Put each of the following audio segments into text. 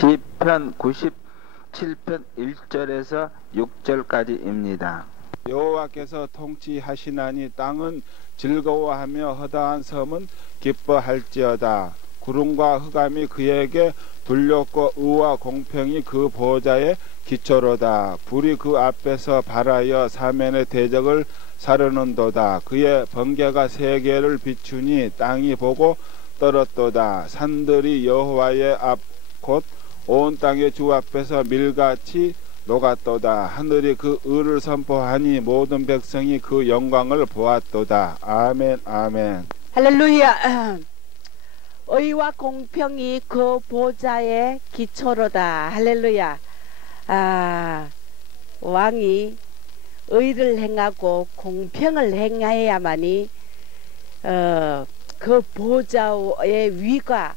시편 97편 1절에서 6절까지입니다. 여호와께서 통치하시나니 땅은 즐거워하며 허다한 섬은 기뻐할지어다. 구름과 흑암이 그에게 둘렸고 의와 공평이 그 보좌의 기초로다. 불이 그 앞에서 발하여 사면의 대적을 사르는도다. 그의 번개가 세계를 비추니 땅이 보고 떨었도다. 산들이 여호와의 앞 곧 온 땅의 주 앞에서 밀같이 녹았도다. 하늘이 그 의를 선포하니 모든 백성이 그 영광을 보았도다. 아멘 아멘. 할렐루야. 의와 공평이 그 보좌의 기초로다. 할렐루야. 왕이 의를 행하고 공평을 행해야만이 그 보좌의 위가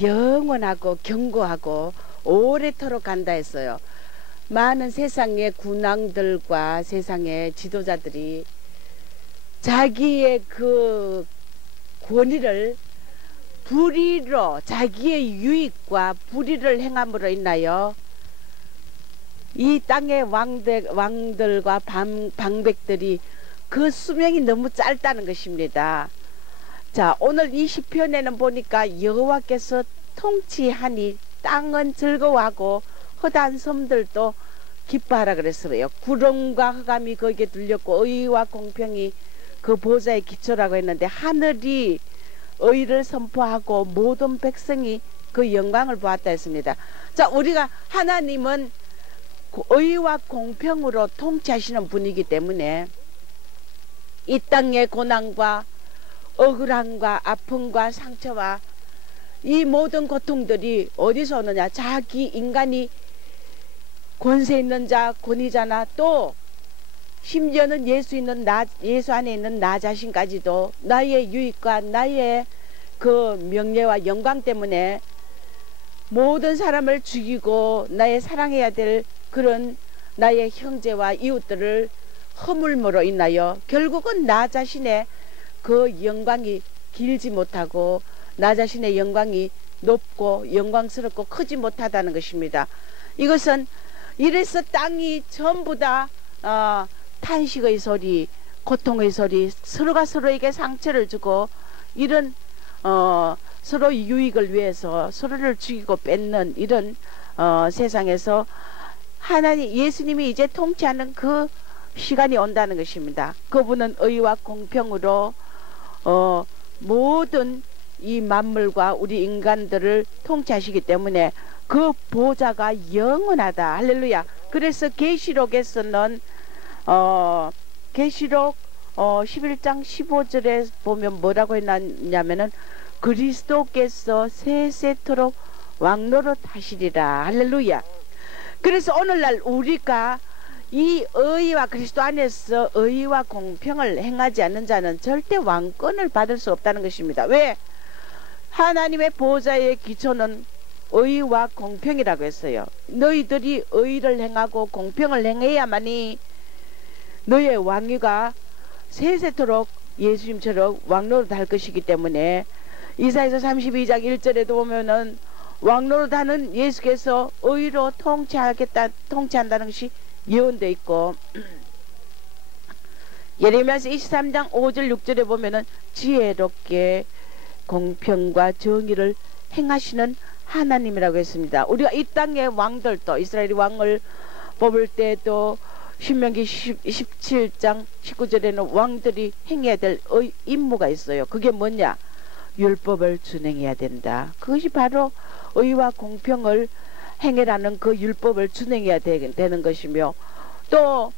영원하고 견고하고 오래도록 간다 했어요. 많은 세상의 군왕들과 세상의 지도자들이 자기의 그 권위를 불의로, 자기의 유익과 불의를 행함으로 인하여 이 땅의 왕들과 방백들이 그 수명이 너무 짧다는 것입니다. 자, 오늘 이 시편에는 보니까 여호와께서 통치하니 땅은 즐거워하고 허다한 섬들도 기뻐하라 그랬어요. 구름과 흑암이 거기에 들렸고 의와 공평이 그 보좌의 기초라고 했는데, 하늘이 의를 선포하고 모든 백성이 그 영광을 보았다 했습니다. 자, 우리가 하나님은 의와 공평으로 통치하시는 분이기 때문에 이 땅의 고난과 억울함과 아픔과 상처와 이 모든 고통들이 어디서 오느냐? 자기 인간이 권세 있는 자, 권위자나 또 심지어는 예수 안에 있는 나 자신까지도 나의 유익과 나의 그 명예와 영광 때문에 모든 사람을 죽이고 나의 사랑해야 될 그런 나의 형제와 이웃들을 허물므로 인하여 결국은 나 자신의 그 영광이 길지 못하고 나 자신의 영광이 높고 영광스럽고 크지 못하다는 것입니다. 이것은 이래서 땅이 전부 다 탄식의 소리, 고통의 소리, 서로가 서로에게 상처를 주고 이런 서로의 유익을 위해서 서로를 죽이고 뺏는 이런 세상에서 예수님이 이제 통치하는 그 시간이 온다는 것입니다. 그분은 의와 공평으로 모든 이 만물과 우리 인간들을 통치하시기 때문에 그 보좌가 영원하다. 할렐루야. 그래서 계시록에서는 계시록 11장 15절에 보면 뭐라고 했냐면은 그리스도께서 세세토록 왕노릇 하시리라. 할렐루야. 그래서 오늘날 우리가 이 의와 그리스도 안에서 의와 공평을 행하지 않는 자는 절대 왕권을 받을 수 없다는 것입니다. 왜? 하나님의 보좌의 기초는 의와 공평이라고 했어요. 너희들이 의를 행하고 공평을 행해야만이 너의 왕위가 세세토록 예수님처럼 왕노릇할 것이기 때문에 이사야서 32장 1절에도 보면은 왕노릇하는 예수께서 의로 통치한다는 것이 예언되어 있고, 예레미야서 23장 5절 6절에 보면은 지혜롭게 공평과 정의를 행하시는 하나님이라고 했습니다. 우리가 이 땅의 왕들도 이스라엘의 왕을 뽑을 때도 신명기 17장 19절에는 왕들이 행해야 될 임무가 있어요. 그게 뭐냐? 율법을 준행해야 된다. 그것이 바로 의와 공평을 행해라는 그 율법을 준행해야 되는 것이며, 또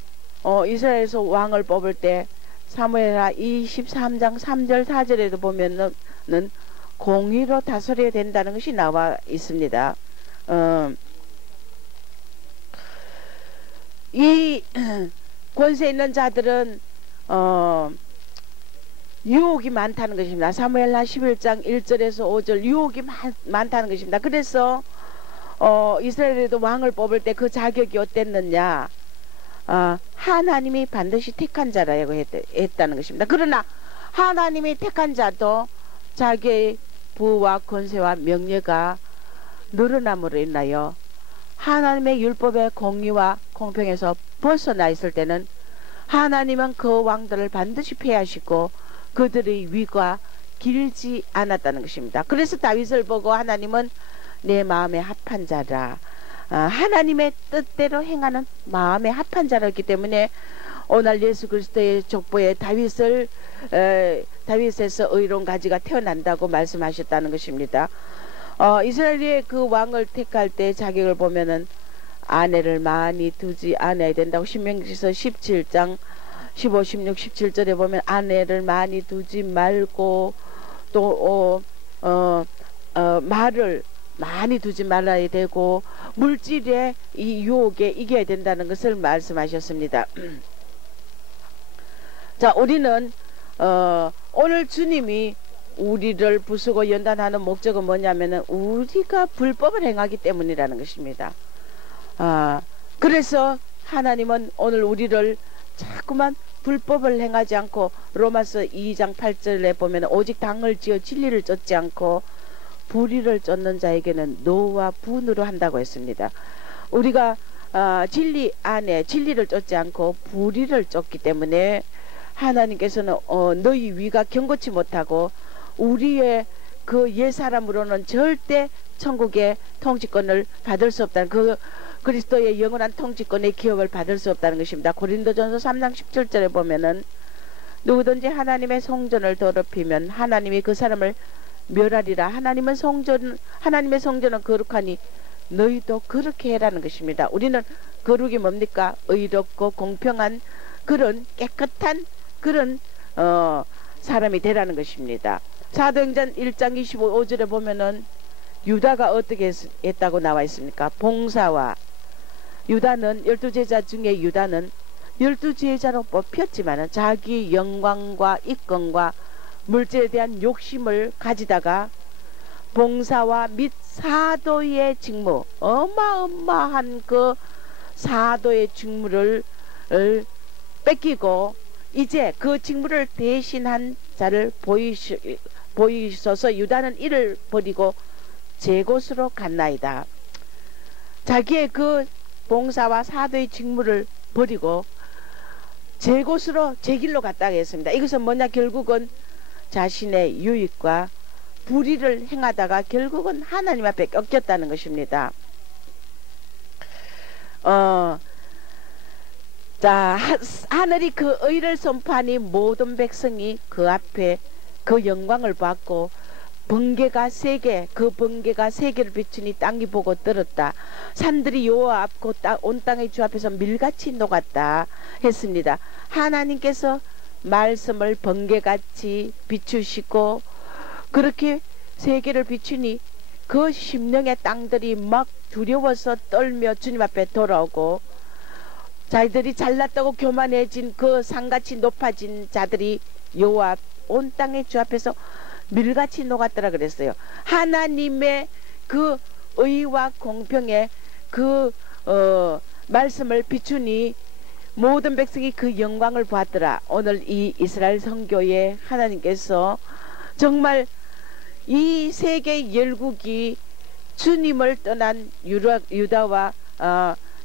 이스라엘에서 왕을 뽑을 때 사무엘하 23장 3절 4절에도 보면은 공의로 다스려야 된다는 것이 나와 있습니다. 이 권세 있는 자들은 유혹이 많다는 것입니다. 사무엘하 11장 1절에서 5절 유혹이 많다는 것입니다. 그래서 이스라엘에도 왕을 뽑을 때 그 자격이 어땠느냐? 하나님이 반드시 택한 자라고 했다는 것입니다. 그러나 하나님이 택한 자도 자기의 부와 권세와 명예가 늘어남으로 인하여 하나님의 율법의 공의와 공평에서 벗어나 있을 때는 하나님은 그 왕들을 반드시 패하시고 그들의 위가 길지 않았다는 것입니다. 그래서 다윗을 보고 하나님은 내 마음에 합한 자라, 하나님의 뜻대로 행하는 마음에 합한 자였기 때문에 오늘 예수 그리스도의 족보에 다윗에서 의로운 가지가 태어난다고 말씀하셨다는 것입니다. 이스라엘의 그 왕을 택할 때 자격을 보면은 아내를 많이 두지 않아야 된다고 신명기서 17장 15, 16, 17절에 보면 아내를 많이 두지 말고 또 말을 많이 두지 말아야 되고 물질의 이 유혹에 이겨야 된다는 것을 말씀하셨습니다. 자, 우리는 오늘 주님이 우리를 부수고 연단하는 목적은 뭐냐면은 우리가 불법을 행하기 때문이라는 것입니다. 그래서 하나님은 오늘 우리를 자꾸만 불법을 행하지 않고 로마서 2장 8절에 보면 오직 당을 지어 진리를 쫓지 않고 불의를 쫓는 자에게는 노와 분으로 한다고 했습니다. 우리가 진리 안에 진리를 쫓지 않고 불의를 쫓기 때문에 하나님께서는 너희 위가 견고치 못하고 우리의 그 옛사람으로는 절대 천국의 통치권을 받을 수 없다는 그 그리스도의 영원한 통치권의 기업을 받을 수 없다는 것입니다. 고린도전서 3장 17절에 보면은 누구든지 하나님의 성전을 더럽히면 하나님이 그 사람을 멸하리라. 하나님의 성전은 거룩하니 너희도 그렇게 해라는 것입니다. 우리는 거룩이 뭡니까? 의롭고 공평한 그런 깨끗한 그런 사람이 되라는 것입니다. 사도행전 1장 25절에 보면은 유다가 어떻게 했다고 나와 있습니까? 봉사와 유다는 12제자 중에 유다는 12제자로 뽑혔지만 자기 영광과 이권과 물질에 대한 욕심을 가지다가 봉사와 및 사도의 직무, 어마어마한 그 사도의 직무를 뺏기고 이제 그 직무를 대신한 자를 보이셔서 유다는 이를 버리고 제 곳으로 갔나이다. 자기의 그 봉사와 사도의 직무를 버리고 제 곳으로 제 길로 갔다고 했습니다. 이것은 뭐냐? 결국은 자신의 유익과 불의를 행하다가 결국은 하나님 앞에 꺾였다는 것입니다. 자, 하늘이 그 의를 선포하니 모든 백성이 그 앞에 그 영광을 받고 번개가 세게 그 번개가 세계를 비추니 땅이 보고 떨었다. 산들이 여호와 앞고 온 땅의 주 앞에서 밀같이 녹았다 했습니다. 하나님께서 말씀을 번개같이 비추시고 그렇게 세계를 비추니 그 심령의 땅들이 막 두려워서 떨며 주님 앞에 돌아오고 자기들이 잘났다고 교만해진 그 산같이 높아진 자들이 여호와 온 땅의 주 앞에서 밀같이 녹았더라 그랬어요. 하나님의 그 의와 공평의 그 말씀을 비추니 모든 백성이 그 영광을 보았더라. 오늘 이 이스라엘 선교에 하나님께서 정말 이 세계 열국이 주님을 떠난 유다와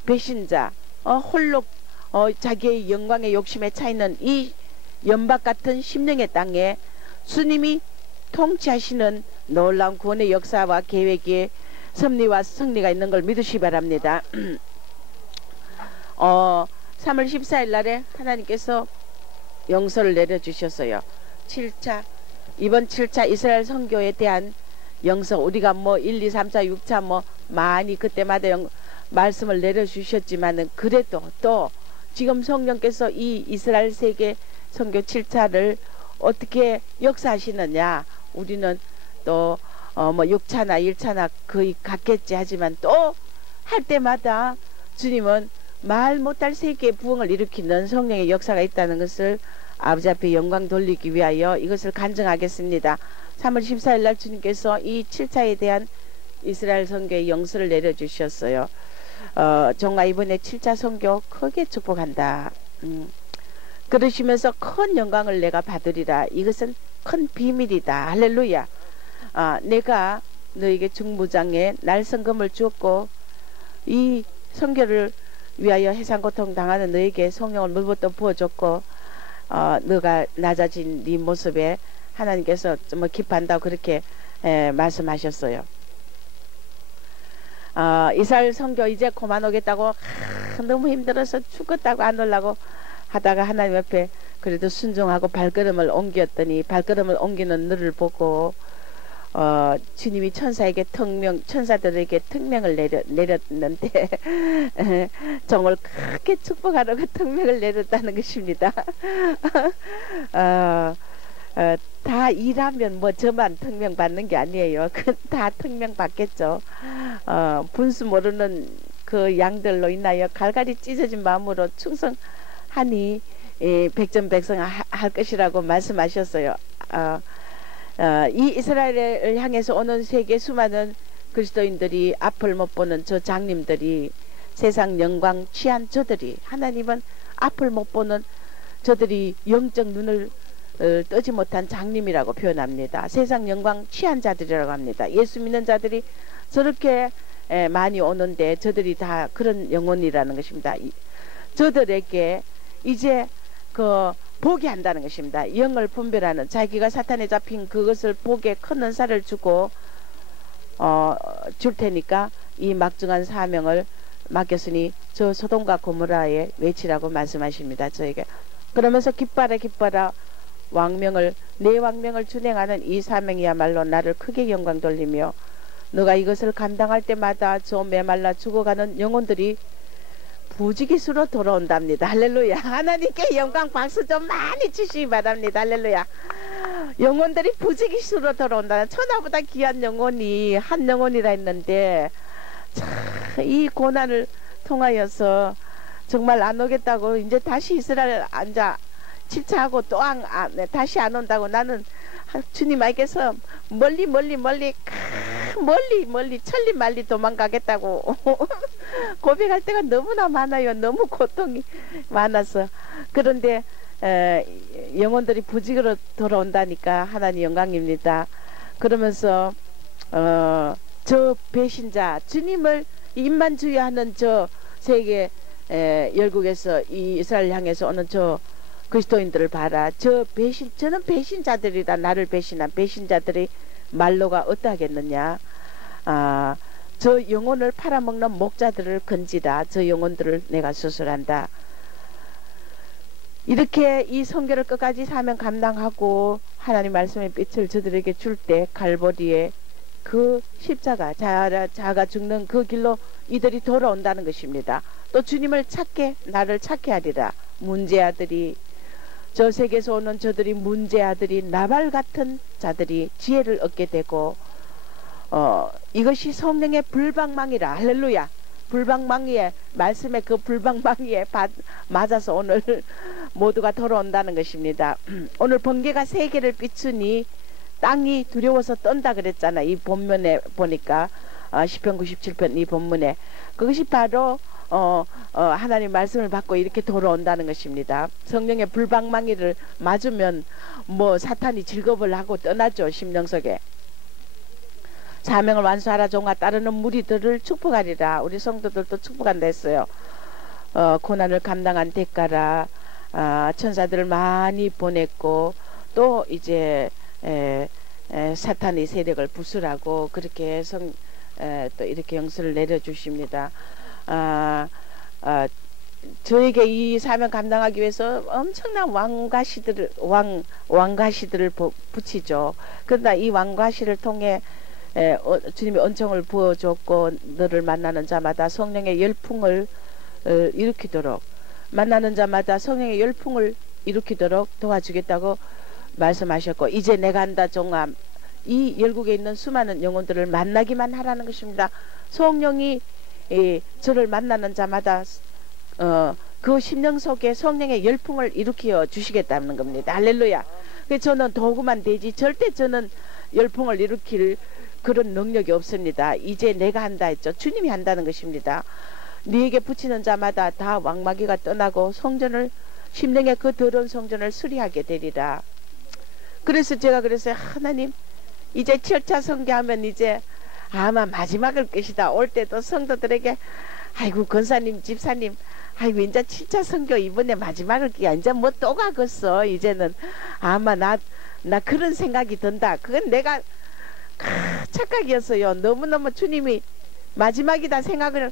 배신자 홀로 자기의 영광의 욕심에 차있는 이 연박 같은 심령의 땅에 주님이 통치하시는 놀라운 구원의 역사와 계획의 섭리와 승리가 있는 걸 믿으시기 바랍니다. 3월 14일 날에 하나님께서 영서를 내려주셨어요. 7차 이번 7차 이스라엘 선교에 대한 영서, 우리가 뭐 1, 2, 3차, 6차 뭐 많이 그때마다 말씀을 내려주셨지만은 그래도 또 지금 성령께서 이 이스라엘 세계 선교 7차를 어떻게 역사하시느냐, 우리는 또 뭐 6차나 1차나 거의 같겠지 하지만 또 할 때마다 주님은 말 못할 세계의 부흥을 일으키는 성령의 역사가 있다는 것을 아버지 앞에 영광 돌리기 위하여 이것을 간증하겠습니다. 3월 14일 날 주님께서 이 7차에 대한 이스라엘 선교의 영서를 내려주셨어요. 정말 이번에 7차 선교 크게 축복한다. 그러시면서 큰 영광을 내가 받으리라. 이것은 큰 비밀이다. 할렐루야. 내가 너에게 중무장에 날성금을 주었고 이 성결을 위하여 해산고통 당하는 너에게 성령을 물부터 부어줬고 너가 낮아진 네 모습에 하나님께서 좀 기뻐한다고 그렇게 말씀하셨어요. 이스라엘 선교 이제 그만 오겠다고 너무 힘들어서 죽었다고 안 오려고 하다가 하나님 옆에 그래도 순종하고 발걸음을 옮겼더니 발걸음을 옮기는 너를 보고 주님이 천사들에게 특명을 내렸는데 정말 크게 축복하라고 특명을 내렸다는 것입니다. 다 일하면 뭐 저만 특명 받는 게 아니에요. 다 특명 받겠죠. 분수 모르는 그 양들로 인하여 갈갈이 찢어진 마음으로 충성하니 백전백성 할 것이라고 말씀하셨어요. 이 이스라엘을 향해서 오는 세계 수많은 그리스도인들이 앞을 못 보는 저 장님들이 세상 영광 취한 저들이 하나님은 앞을 못 보는 저들이 영적 눈을 뜨지 못한 장님이라고 표현합니다. 세상 영광 취한 자들이라고 합니다. 예수 믿는 자들이 저렇게 많이 오는데 저들이 다 그런 영혼이라는 것입니다. 저들에게 이제 보게 한다는 것입니다. 영을 분별하는 자기가 사탄에 잡힌 그것을 보게 큰 은사를 주고 줄 테니까 이 막중한 사명을 맡겼으니 저 소돔과 고모라에 외치라고 말씀하십니다. 저에게. 그러면서 기뻐라 내 왕명을 준행하는 이 사명이야말로 나를 크게 영광 돌리며 너가 이것을 감당할 때마다 저 메말라 죽어가는 영혼들이 부지기수로 돌아온답니다. 할렐루야. 하나님께 영광 박수 좀 많이 주시기 바랍니다. 할렐루야. 영혼들이 부지기수로 돌아온다. 천하보다 귀한 영혼이 한 영혼이라 했는데 이 고난을 통하여서 정말 안 오겠다고 이제 다시 이스라엘 앉아 칠차하고 또 다시 안 온다고 나는 주님 아께서 멀리 천리만리 도망가겠다고 고백할 때가 너무나 많아요. 너무 고통이 많아서. 그런데 영혼들이 부지기로 돌아온다니까 하나님 영광입니다. 그러면서 저 배신자 주님을 입만 주의하는 저 세계 열국에서 이 이스라엘 향해서 오는 저 그리스도인들을 봐라. 저는 배신자들이다. 나를 배신한 배신자들이 말로가 어떠하겠느냐. 저 영혼을 팔아먹는 목자들을 건지다. 저 영혼들을 내가 수술한다. 이렇게 이 성결을 끝까지 사명 감당하고 하나님 말씀의 빛을 저들에게 줄 때 갈보리에 그 십자가 자가 죽는 그 길로 이들이 돌아온다는 것입니다. 또 주님을 나를 찾게 하리라. 문제아들이 저 세계에서 오는 저들이 문제아들이 나발 같은 자들이 지혜를 얻게 되고 이것이 성령의 불방망이라. 할렐루야. 불방망이에 말씀의 그 불방망이에 맞아서 오늘 모두가 돌아온다는 것입니다. 오늘 번개가 세계를 비추니 땅이 두려워서 떤다 그랬잖아. 이 본문에 보니까 시편 97편 이 본문에 그것이 바로 하나님 말씀을 받고 이렇게 돌아온다는 것입니다. 성령의 불방망이를 맞으면 뭐 사탄이 즐겁을 하고 떠나죠. 심령 속에. 사명을 완수하라. 종아 따르는 무리들을 축복하리라. 우리 성도들도 축복한다 했어요. 고난을 감당한 대가라. 천사들을 많이 보냈고 또 이제 사탄의 세력을 부수라고 그렇게 또 이렇게 영수를 내려주십니다. 저에게 이 사명 감당하기 위해서 엄청난 왕가시들을 붙이죠. 그러나 이 왕가시를 통해 주님이 은총을 부어줬고 너를 만나는 자마다 성령의 열풍을 일으키도록 만나는 자마다 성령의 열풍을 일으키도록 도와주겠다고 말씀하셨고 이제 내가 한다 종아. 이 열국에 있는 수많은 영혼들을 만나기만 하라는 것입니다. 성령이 저를 만나는 자마다 그 심령 속에 성령의 열풍을 일으켜 주시겠다는 겁니다. 할렐루야. 저는 도구만 되지 절대 저는 열풍을 일으킬 그런 능력이 없습니다. 이제 내가 한다 했죠. 주님이 한다는 것입니다. 네게 붙이는 자마다 다 왕마귀가 떠나고 성전을 심령의 그 더러운 성전을 수리하게 되리라. 그래서 제가 그랬어요. 하나님 이제 7차 성교하면 이제 아마 마지막일 것이다. 올 때도 성도들에게 아이고 권사님 집사님 아이고 이제 7차 선교 이번에 마지막일 기야. 이제 뭐 또 가겠어. 이제는 아마 나 그런 생각이 든다. 그건 내가 착각이었어요. 너무너무 주님이 마지막이다 생각을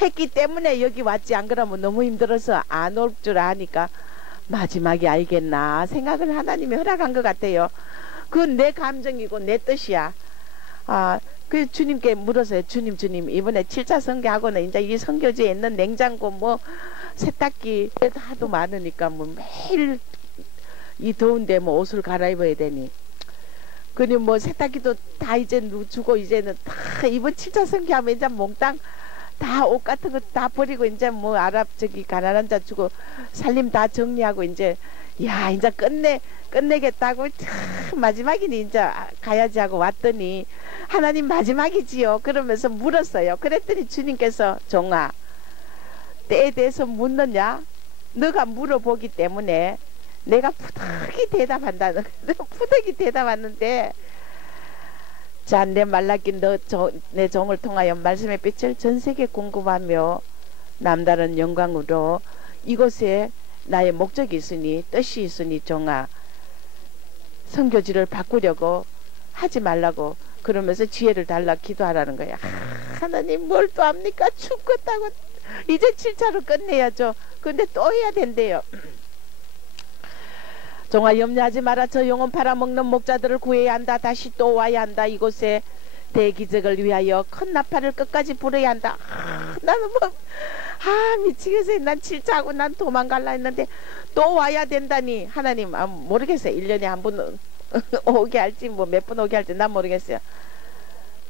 했기 때문에 여기 왔지. 안 그러면 너무 힘들어서 안 올 줄 아니까 마지막이 알겠나 생각을 하나님이 허락한 것 같아요. 그건 내 감정이고 내 뜻이야. 그 주님께 물었어요. 주님 이번에 7차 선교하고는 이제 이 선교지에 있는 냉장고 뭐 세탁기 하도 많으니까 뭐 매일 이 더운데 뭐 옷을 갈아입어야 되니 그니 뭐 세탁기도 다 이제 주고 이제는 다 이번 7차 선교하면 이제 몽땅 다 옷 같은 거 다 버리고 이제 뭐 아랍 저기 가난한 자 주고 살림 다 정리하고 이제 야 이제 끝내겠다고 참 마지막이니 이제 가야지 하고 왔더니 하나님 마지막이지요. 그러면서 물었어요. 그랬더니 주님께서 종아 때에 대해서 묻느냐? 너가 물어보기 때문에 내가 푸득이 대답한다는 푸득이 대답하는데 자 내 말라긴 내 종을 통하여 말씀의 빛을 전세계 공급하며 남다른 영광으로 이곳에 나의 목적이 있으니 뜻이 있으니 종아 선교지를 바꾸려고 하지 말라고 그러면서 지혜를 달라 기도하라는 거야. 하나님 뭘 또 합니까? 죽겠다고 이제 7차로 끝내야죠. 근데 또 해야 된대요. 종아 염려하지 마라. 저 영혼 팔아먹는 목자들을 구해야 한다. 다시 또 와야 한다. 이곳에 대기적을 위하여 큰 나팔을 끝까지 불어야 한다. 나는 뭐 미치겠어요. 난 7차하고 난 도망갈라 했는데 또 와야 된다니 하나님 모르겠어요. 1년에 한 번 오게 할지 뭐 몇 번 오게 할지 난 모르겠어요.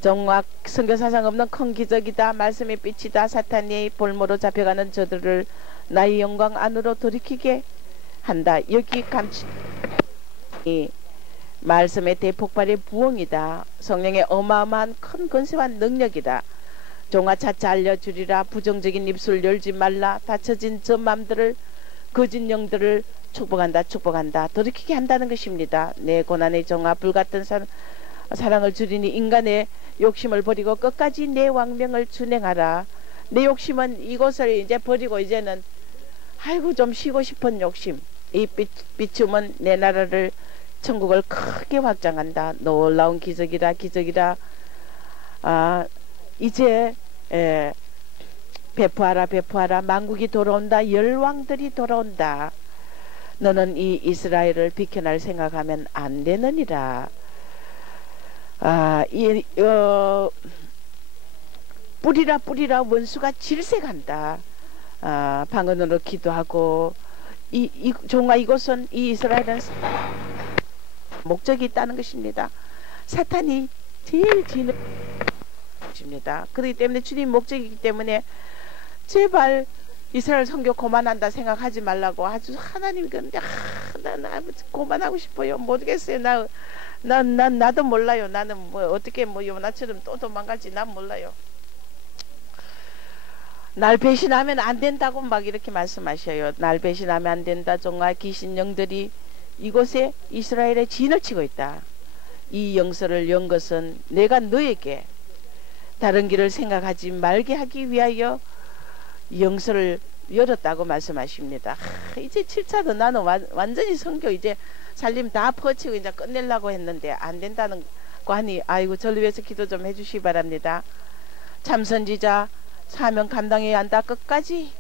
정확 선교사상 없는 큰 기적이다. 말씀의 빛이다. 사탄이 볼모로 잡혀가는 저들을 나의 영광 안으로 돌이키게 한다. 여기 감치 말씀의 대폭발의 부엉이다. 성령의 어마어마한 큰 권세와 능력이다. 종아 차차 알려주리라. 부정적인 입술 열지 말라. 닫혀진 저 맘들을 거짓 영들을 축복한다. 돌이키게 한다는 것입니다. 내 고난의 종아 불같은 사랑을 줄이니 인간의 욕심을 버리고 끝까지 내 왕명을 준행하라. 내 욕심은 이곳을 이제 버리고 이제는 아이고 좀 쉬고 싶은 욕심. 이 비춤은 내 나라를 천국을 크게 확장한다. 놀라운 기적이라 이제 배포하라. 만국이 돌아온다. 열왕들이 돌아온다. 너는 이 이스라엘을 비켜날 생각하면 안 되느니라. 뿌리라 원수가 질색한다. 방언으로 기도하고 종아 이곳은 이 이스라엘은 목적이 있다는 것입니다. 사탄이 제일 지는 것입니다. 그렇기 때문에 주님 목적이기 때문에 제발 이스라엘 선교 그만한다 생각하지 말라고 아주 하나님이 그런데 나 그만하고 싶어요. 모르겠어요. 나도 몰라요. 나는 뭐 어떻게 뭐 요나처럼 또 도망갈지 난 몰라요. 날 배신하면 안 된다고 막 이렇게 말씀하셔요. 날 배신하면 안 된다. 종아 귀신 영들이 이곳에 이스라엘에 진을 치고 있다. 이 영서를 연 것은 내가 너에게 다른 길을 생각하지 말게 하기 위하여 영서를 열었다고 말씀하십니다. 이제 7차도 나는 완전히 선교 이제 살림 다 퍼치고 이제 끝내려고 했는데 안 된다는 거 하니 아이고 저를 위해서 기도 좀 해주시기 바랍니다. 참선지자 사명 감당해야 한다. 끝까지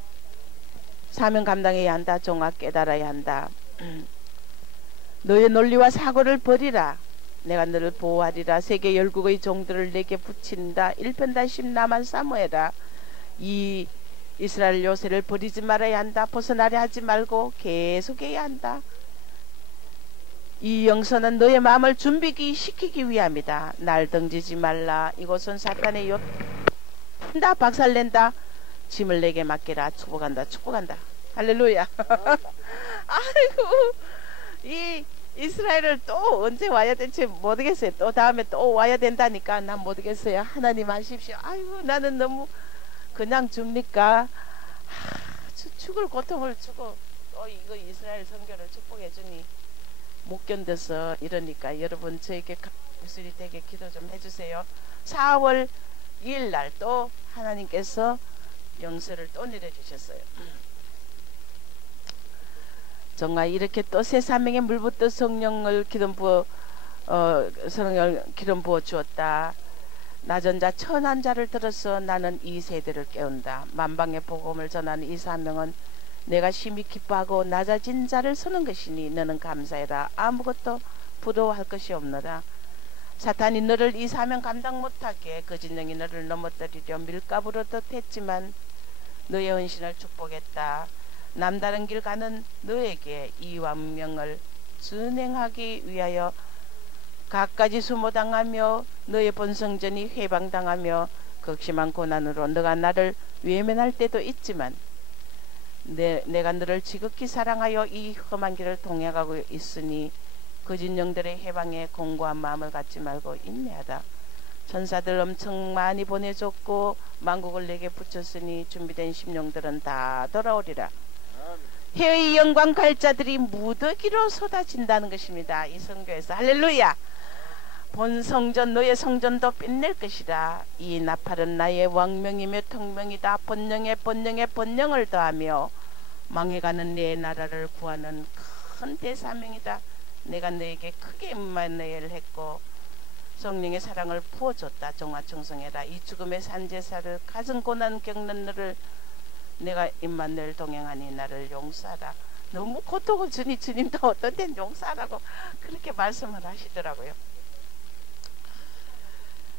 사명 감당해야 한다. 종아 깨달아야 한다. 너의 논리와 사고를 버리라. 내가 너를 보호하리라. 세계 열국의 종들을 내게 붙인다. 1편단심 나만 사모해라. 이 이스라엘 요새를 버리지 말아야 한다. 벗어나려 하지 말고 계속해야 한다. 이 영서는 너의 마음을 준비시키기 위함이다. 날 던지지 말라. 이곳은 사탄의 다 박살낸다. 짐을 내게 맡겨라. 축복한다. 할렐루야. 아이고 이 이스라엘을 또 언제 와야 될지 모르겠어요. 또 다음에 또 와야 된다니까 난 모르겠어요. 하나님 하십시오. 아이고 나는 너무 그냥 줍니까? 죽을 고통을 주고 또 이거 이스라엘 선교를 축복해 주니 못 견뎌서 이러니까 여러분 저에게 목소리 되게 기도 좀 해주세요. 4월 2일 날 또 하나님께서 영서를 또 내려주셨어요. 정말 이렇게 또 새 사명의 물부터 성령을 기름 부어 성령을 기름 부어 주었다. 낮은 자 천한 자를 들어서 나는 이 세대를 깨운다. 만방의 복음을 전하는 이 사명은 내가 심히 기뻐하고 낮아진 자를 서는 것이니 너는 감사해라. 아무것도 부러워할 것이 없노라. 사탄이 너를 이 사명 감당 못하게 거짓 영이 너를 넘어뜨리려 밀가부로도 했지만 너의 헌신을 축복했다. 남다른 길 가는 너에게 이 왕명을 준행하기 위하여 갖가지 수모당하며 너의 본성전이 회방당하며 극심한 고난으로 너가 나를 외면할 때도 있지만 내가 너를 지극히 사랑하여 이 험한 길을 통해가고 있으니 거짓 영들의 해방에 공고한 마음을 갖지 말고 인내하다. 천사들 엄청 많이 보내줬고 만국을 내게 붙였으니 준비된 심령들은 다 돌아오리라. 해의 영광 갈자들이 무더기로 쏟아진다는 것입니다. 이 성교에서 할렐루야. 본 성전 너의 성전도 빛낼 것이라. 이 나팔은 나의 왕명이며 통명이다. 번영에 번영을 더하며 망해가는 내 나라를 구하는 큰 대사명이다. 내가 너에게 크게 임마누엘 했고 성령의 사랑을 부어줬다. 종아청성해라. 이 죽음의 산제사를 가진 고난 겪는 너를 내가 임마누엘 동행하니 나를 용서하라. 너무 고통을 주니 주님도 어떤 데는 용서하라고 그렇게 말씀을 하시더라고요.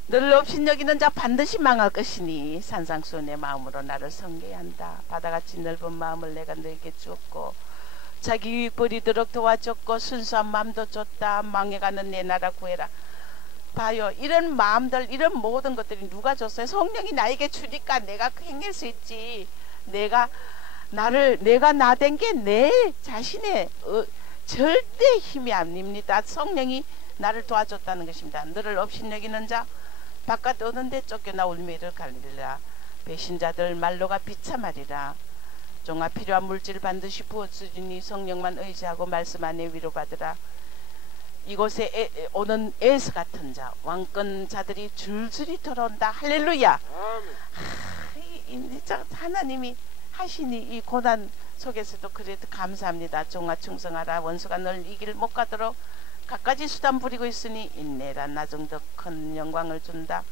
너를 업신여기는 자 반드시 망할 것이니 산상수훈 내 마음으로 나를 섬겨야 한다. 바다같이 넓은 마음을 내가 너에게 주었고 자기 유익 버리도록 도와줬고 순수한 마음도 줬다. 망해가는 내 나라 구해라. 봐요. 이런 마음들 이런 모든 것들이 누가 줬어요? 성령이 나에게 주니까 내가 행할 수 있지. 내가 나된 게 내 자신의 절대 힘이 아닙니다. 성령이 나를 도와줬다는 것입니다. 너를 업신여기는 자 바깥 오는데 쫓겨나 울미를 갈리라. 배신자들 말로가 비참하리라. 종아 필요한 물질 반드시 부어주니 성령만 의지하고 말씀 안에 위로받으라. 이곳에 오는 에스 같은 자 왕권 자들이 줄줄이 돌아온다. 할렐루야. 하나님이 하시니 이 고난 속에서도 그래도 감사합니다. 종아 충성하라. 원수가 널 이 길 못 가도록 갖가지 수단 부리고 있으니 인내라. 나 정도 큰 영광을 준다.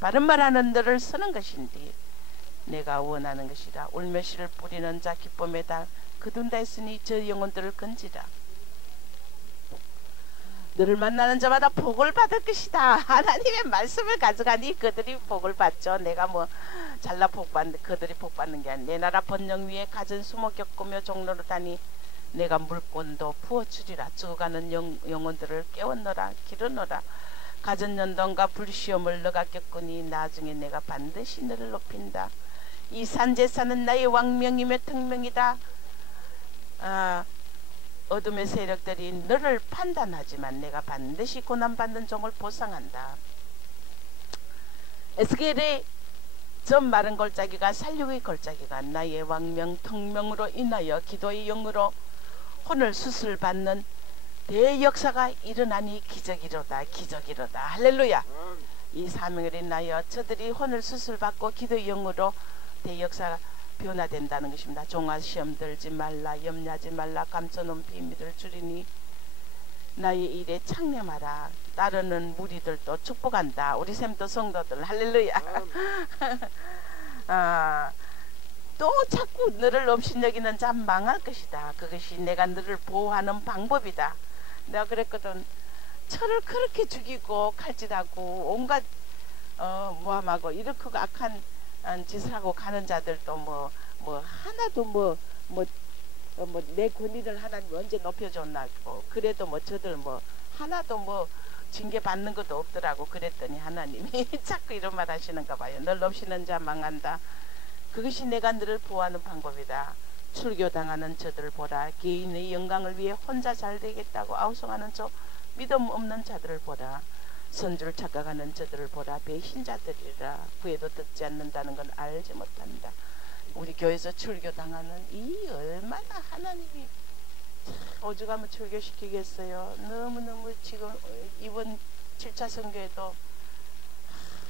바른 말하는 너를 쓰는 것인데 내가 원하는 것이라. 울며 씨를 뿌리는 자 기쁨의 달 거둔다 했으니 저 영혼들을 건지라. 너를 만나는 자마다 복을 받을 것이다. 하나님의 말씀을 가져가니 그들이 복을 받죠. 내가 뭐 잘나 그들이 복 받는 게 아니라 내 나라 번영 위에 가진 수모 겪으며 종로로 다니 내가 물권도 부어주리라. 죽어가는 영혼들을 깨웠노라. 기르노라. 가진 연동과 불시험을 너가 겪으니 나중에 내가 반드시 너를 높인다. 이 산제사는 나의 왕명이며 특명이다. 어둠의 세력들이 너를 판단하지만 내가 반드시 고난받는 종을 보상한다. 에스겔의 전 마른 골짜기가 살육의 골짜기가 나의 왕명 특명으로 인하여 기도의 영으로 혼을 수술받는 대역사가 일어나니 기적이로다. 기적이로다. 할렐루야. 이 사명을 인하여 저들이 혼을 수술받고 기도의 영으로 대역사가 변화된다는 것입니다. 종아 시험 들지 말라. 염려하지 말라. 감춰놓은 비밀을 줄이니 나의 일에 창념하라. 따르는 무리들도 축복한다. 우리 샘도 성도들 할렐루야. 또 자꾸 너를 업신여기는 자 망할 것이다. 그것이 내가 너를 보호하는 방법이다. 내가 그랬거든. 철을 그렇게 죽이고 칼질하고 온갖 모함하고 이렇게 악한 짓을 하고 가는 자들도 뭐 하나도 내 권위를 하나님 언제 높여줬나고 그래도 뭐 저들 뭐 하나도 뭐 징계 받는 것도 없더라고. 그랬더니 하나님이 자꾸 이런 말 하시는가 봐요. 널 없이는 자 망한다. 그것이 내가 너를 보호하는 방법이다. 출교당하는 저들을 보라. 개인의 영광을 위해 혼자 잘 되겠다고 아우성하는 저 믿음 없는 자들을 보라. 선주를 착각하는 저들을 보라. 배신자들이라. 구해도 듣지 않는다는 건 알지 못한다. 우리 교회에서 출교당하는 이 얼마나 하나님이 오죽하면 출교시키겠어요. 너무너무 지금 이번 7차 선교에도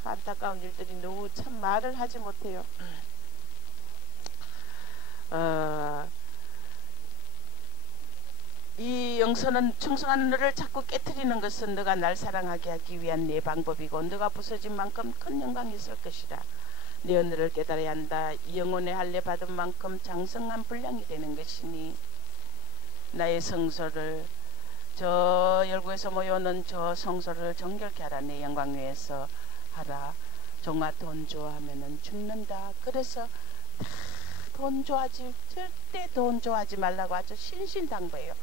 안타까운 일들이 너무 참 말을 하지 못해요. 이 영서는 충성한 너를 자꾸 깨트리는 것은 너가 날 사랑하게 하기 위한 네 방법이고 너가 부서진 만큼 큰 영광이 있을 것이다. 네 언어를 깨달아야 한다. 영혼의 할례 받은 만큼 장성한 분량이 되는 것이니 나의 성소를 저 열국에서 모여오는 저 성소를 정결케 하라. 내 영광 위에서 하라. 종아 돈 좋아하면은 죽는다. 그래서 다 돈 좋아하지, 절대 돈 좋아하지 말라고 아주 신신당부해요.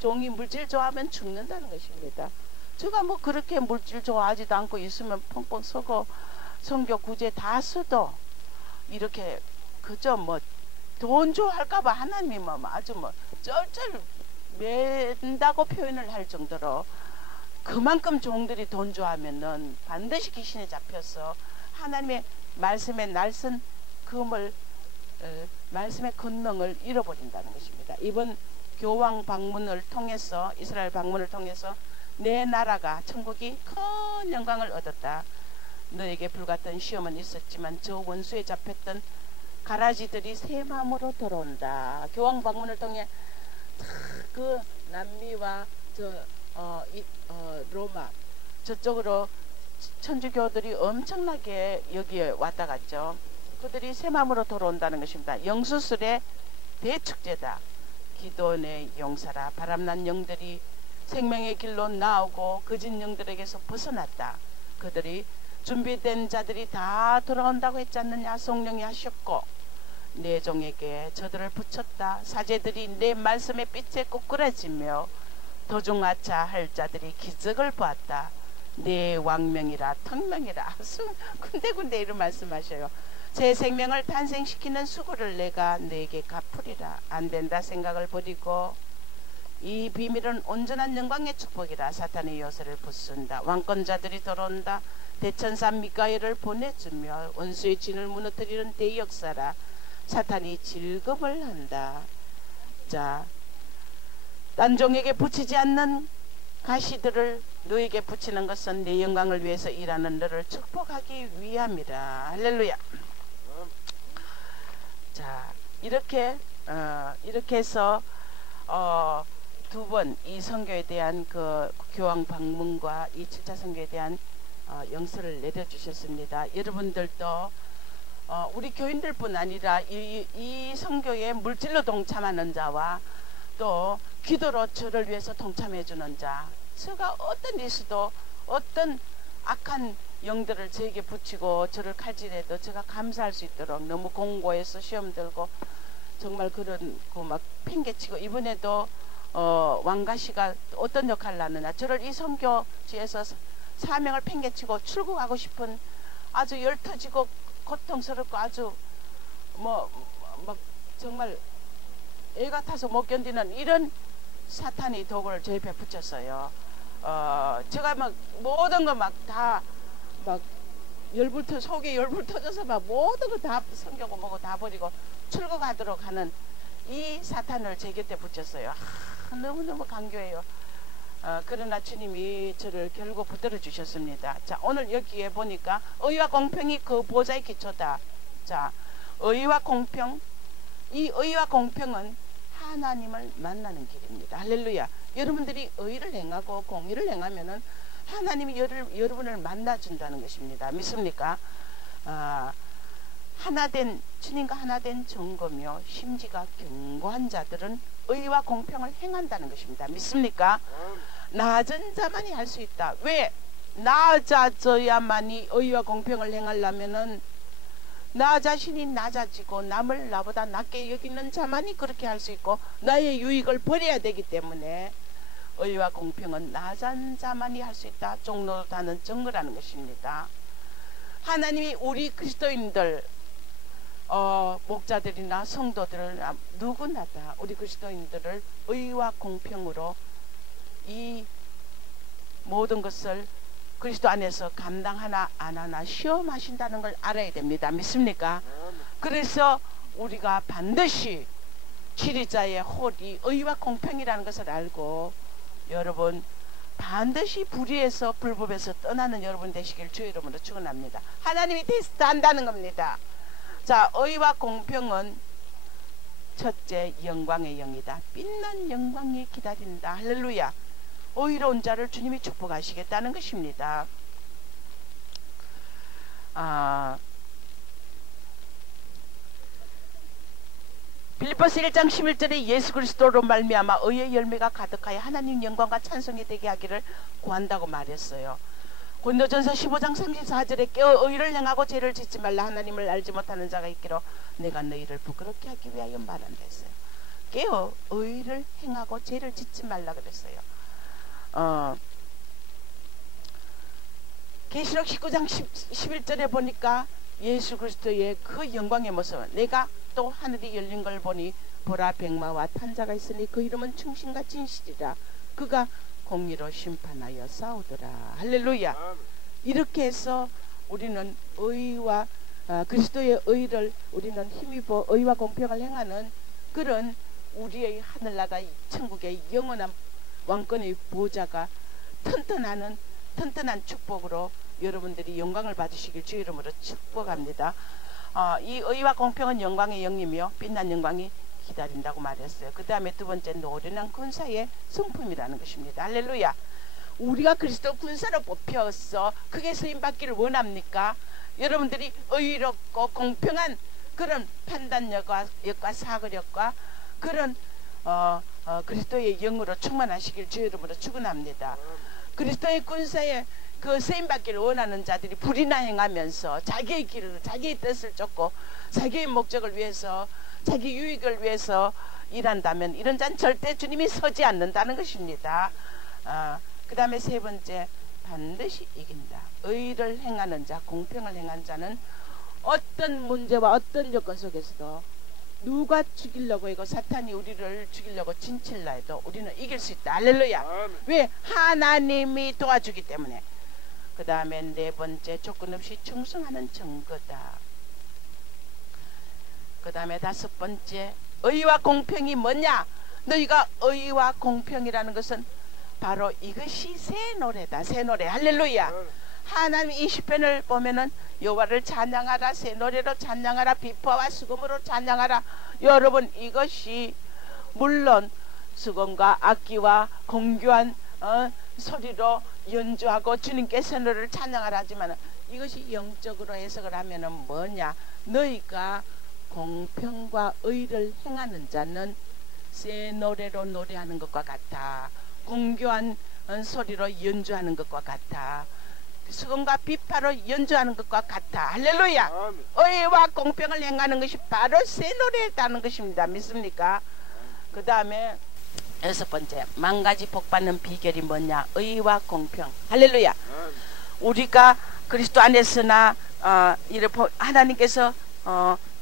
종이 물질 좋아하면 죽는다는 것입니다. 제가 뭐 그렇게 물질 좋아하지도 않고 있으면 펑펑 서고 성교 구제 다 써도 이렇게 그저 뭐 돈 좋아할까봐 하나님이 뭐 아주 뭐 쩔쩔 맨다고 표현을 할 정도로 그만큼 종들이 돈 좋아하면은 반드시 귀신에 잡혀서 하나님의 말씀의 날선 금을 말씀의 권능을 잃어버린다는 것입니다. 이번 교황 방문을 통해서 이스라엘 방문을 통해서 내 나라가 천국이 큰 영광을 얻었다. 너에게 불같은 시험은 있었지만 저 원수에 잡혔던 가라지들이 새 마음으로 돌아온다. 교황 방문을 통해 그 남미와 로마 저쪽으로 천주교들이 엄청나게 여기에 왔다 갔죠. 그들이 새 마음으로 돌아온다는 것입니다. 영수술의 대축제다. 기도원의 용사라. 바람난 영들이 생명의 길로 나오고 거짓 영들에게서 벗어났다. 그들이 준비된 자들이 다 돌아온다고 했지 않느냐. 성령이 하셨고 내 종에게 저들을 붙였다. 사제들이 내 말씀의 빛에 꼬꾸라지며 도중하차 할 자들이 기적을 보았다. 내 왕명이라 턱명이라 군데군데 이런 말씀하셔요. 새 생명을 탄생시키는 수고를 내가 내게 갚으리라. 안된다 생각을 버리고 이 비밀은 온전한 영광의 축복이라. 사탄의 요새를 부순다. 왕권자들이 돌아온다. 대천사 미가엘을 보내주며 원수의 진을 무너뜨리는 대역사라. 사탄이 즐겁을 한다. 자, 딴 종에게 붙이지 않는 가시들을 너에게 붙이는 것은 내 영광을 위해서 일하는 너를 축복하기 위함이라. 할렐루야. 자, 이렇게 해서 두 번 이 선교에 대한 그 교황 방문과 이 7차 선교에 대한 영서를 내려주셨습니다. 여러분들도 우리 교인들뿐 아니라 이 선교에 물질로 동참하는 자와 또 기도로 저를 위해서 동참해 주는 자, 제가 어떤 일수도 어떤 악한 영들을 저에게 붙이고 저를 칼질해도 제가 감사할 수 있도록 너무 공고해서 시험 들고 정말 그런 거 막 팽개치고 이번에도 왕가시가 어떤 역할을 하느냐, 저를 이 선교지에서 사명을 팽개치고 출국하고 싶은 아주 열터지고 고통스럽고 아주 막 정말 애 같아서 못 견디는 이런 사탄이 독을 제 입에 붙였어요. 제가 막 모든 거 막 다 막 속에 열불 터져서 막 모든 거 다 성교고 뭐고 다 버리고 출국하도록 하는 이 사탄을 제 곁에 붙였어요. 너무너무 강교해요. 그러나 주님이 저를 결국 붙들어 주셨습니다. 자, 오늘 여기에 보니까 의와 공평이 그 보좌의 기초다. 자, 의와 공평, 이 의와 공평은 하나님을 만나는 길입니다. 할렐루야. 여러분들이 의를 행하고 공의를 행하면은 하나님이 여러분을 만나준다는 것입니다. 믿습니까? 주님과 하나된 정거며 심지가 견고한 자들은 의와 공평을 행한다는 것입니다. 믿습니까? 낮은 자만이 할 수 있다. 왜? 낮아져야만이 의와 공평을 행하려면은 나 자신이 낮아지고 남을 나보다 낮게 여기는 자만이 그렇게 할 수 있고 나의 유익을 버려야 되기 때문에 의와 공평은 낮은 자만이 할 수 있다. 종로도 다는 증거라는 것입니다. 하나님이 우리 그리스도인들 목자들이나 성도들을 누구나 다 우리 그리스도인들을 의와 공평으로 이 모든 것을 그리스도 안에서 감당하나 안 하나 시험하신다는 걸 알아야 됩니다. 믿습니까? 그래서 우리가 반드시 치리자의 홀이 의와 공평이라는 것을 알고 여러분 반드시 불의에서 불법에서 떠나는 여러분 되시길 주의 이름으로 축원합니다. 하나님이 테스트한다는 겁니다. 자, 의와 공평은 첫째 영광의 영이다. 빛난 영광이 기다린다. 할렐루야. 의로운 자를 주님이 축복하시겠다는 것입니다. 빌립보서 1장 11절에 예수 그리스도로 말미암아 의의 열매가 가득하여 하나님 영광과 찬송이 되게 하기를 구한다고 말했어요. 고린도전서 15장 34절에 깨어 의를 행하고 죄를 짓지 말라. 하나님을 알지 못하는 자가 있기로 내가 너희를 부끄럽게 하기 위하여 말한다 했어요. 깨어 의를 행하고 죄를 짓지 말라 그랬어요. 계시록 19장 11절에 보니까 예수 그리스도의 그 영광의 모습, 내가 또 하늘이 열린 걸 보니 보라 백마와 탄자가 있으니 그 이름은 충신과 진실이라. 그가 공의로 심판하여 싸우더라. 할렐루야. 이렇게 해서 우리는 의와 그리스도의 의를 우리는 힘입어 의와 공평을 행하는 그런 우리의 하늘나라 천국의 영원한 왕권의 보좌가 튼튼한 축복으로 여러분들이 영광을 받으시길 주의 이름으로 축복합니다. 이 의와 공평은 영광의 영이며 빛난 영광이 기다린다고 말했어요. 그 다음에 두 번째 노련한 군사의 성품이라는 것입니다. 할렐루야. 우리가 그리스도 군사로 뽑혀서 크게 쓰임받기를 원합니까? 여러분들이 의롭고 공평한 그런 판단력과 사고력과 그런 그리스도의 영으로 충만하시길 주의 이름으로 축원합니다. 그리스도의 군사에 그 쓰임받기를 원하는 자들이 불의나 행하면서 자기의 길을, 자기의 뜻을 쫓고 자기의 목적을 위해서, 자기 유익을 위해서 일한다면 이런 자는 절대 주님이 서지 않는다는 것입니다. 그 다음에 세 번째, 반드시 이긴다. 의를 행하는 자, 공평을 행한 자는 어떤 문제와 어떤 여건 속에서도 누가 죽이려고 해도 사탄이 우리를 죽이려고 진칠라 해도 우리는 이길 수 있다. 할렐루야. 왜? 하나님이 도와주기 때문에. 그 다음에 네 번째, 조건 없이 충성하는 증거다. 그 다음에 다섯 번째, 의와 공평이 뭐냐? 너희가 의와 공평이라는 것은 바로 이것이 새 노래다. 새 노래. 할렐루야. 하나님 이 시편을 보면은 여호와를 찬양하라, 새 노래로 찬양하라, 비파와 수금으로 찬양하라. 여러분, 이것이 물론 수금과 악기와 공교한 소리로 연주하고 주님께 새 노래를 찬양하라 하지만 이것이 영적으로 해석을 하면은 뭐냐? 너희가 공평과 의를 행하는 자는 새 노래로 노래하는 것과 같아. 공교한 소리로 연주하는 것과 같아. 수금과 비파로 연주하는 것과 같아. 할렐루야. 의와 공평을 행하는 것이 바로 새 노래라는 것입니다. 믿습니까? 그 다음에 여섯 번째, 만가지 복받는 비결이 뭐냐? 의와 공평. 할렐루야. 우리가 그리스도 안에서나 하나님께서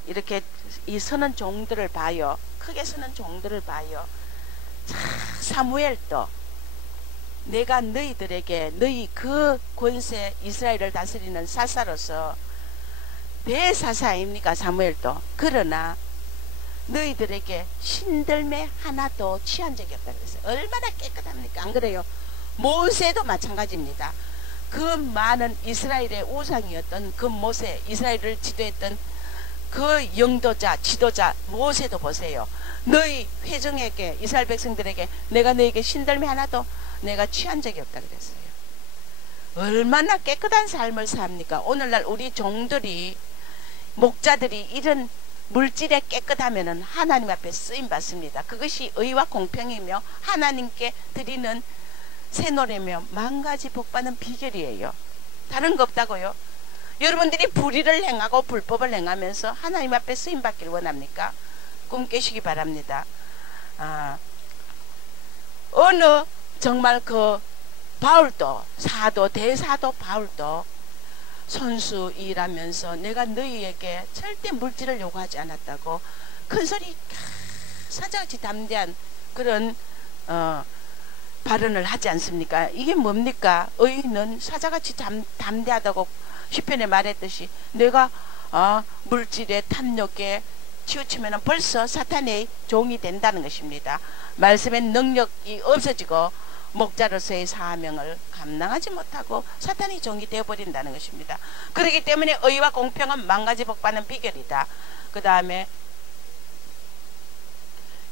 이렇게 이 서는 종들을 봐요. 크게 서는 종들을 봐요. 사무엘도 내가 너희들에게 너희 그 권세 이스라엘을 다스리는 사사로서 대사사 아닙니까? 사무엘도. 그러나 너희들에게 신들매 하나도 취한 적이 없다 그랬어요. 얼마나 깨끗합니까? 안 그래요? 모세도 마찬가지입니다. 그 많은 이스라엘의 우상이었던 그 모세, 이스라엘을 지도했던 그 영도자, 지도자 모세도 보세요. 너희 회중에게, 이스라엘 백성들에게 내가 너희에게 신들매 하나도 내가 취한 적이 없다 그랬어요. 얼마나 깨끗한 삶을 삽니까? 오늘날 우리 종들이, 목자들이 이런 물질에 깨끗하면은 하나님 앞에 쓰임 받습니다. 그것이 의와 공평이며 하나님께 드리는 새 노래며 만가지 복받는 비결이에요. 다른 거 없다고요. 여러분들이 불의를 행하고 불법을 행하면서 하나님 앞에 쓰임 받기를 원합니까? 꿈 깨시기 바랍니다. 어느 정말 그 바울도, 사도, 대사도 바울도 선수 일하면서 내가 너희에게 절대 물질을 요구하지 않았다고 큰소리 사자같이 담대한 그런 발언을 하지 않습니까? 이게 뭡니까? 의인은 사자같이 담대하다고 시편에 말했듯이 내가 물질의 탐욕에 치우치면 벌써 사탄의 종이 된다는 것입니다. 말씀의 능력이 없어지고 목자로서의 사명을 감당하지 못하고 사탄의 종이 되어버린다는 것입니다. 그렇기 때문에 의와 공평은 만가지 복받는 비결이다. 그 다음에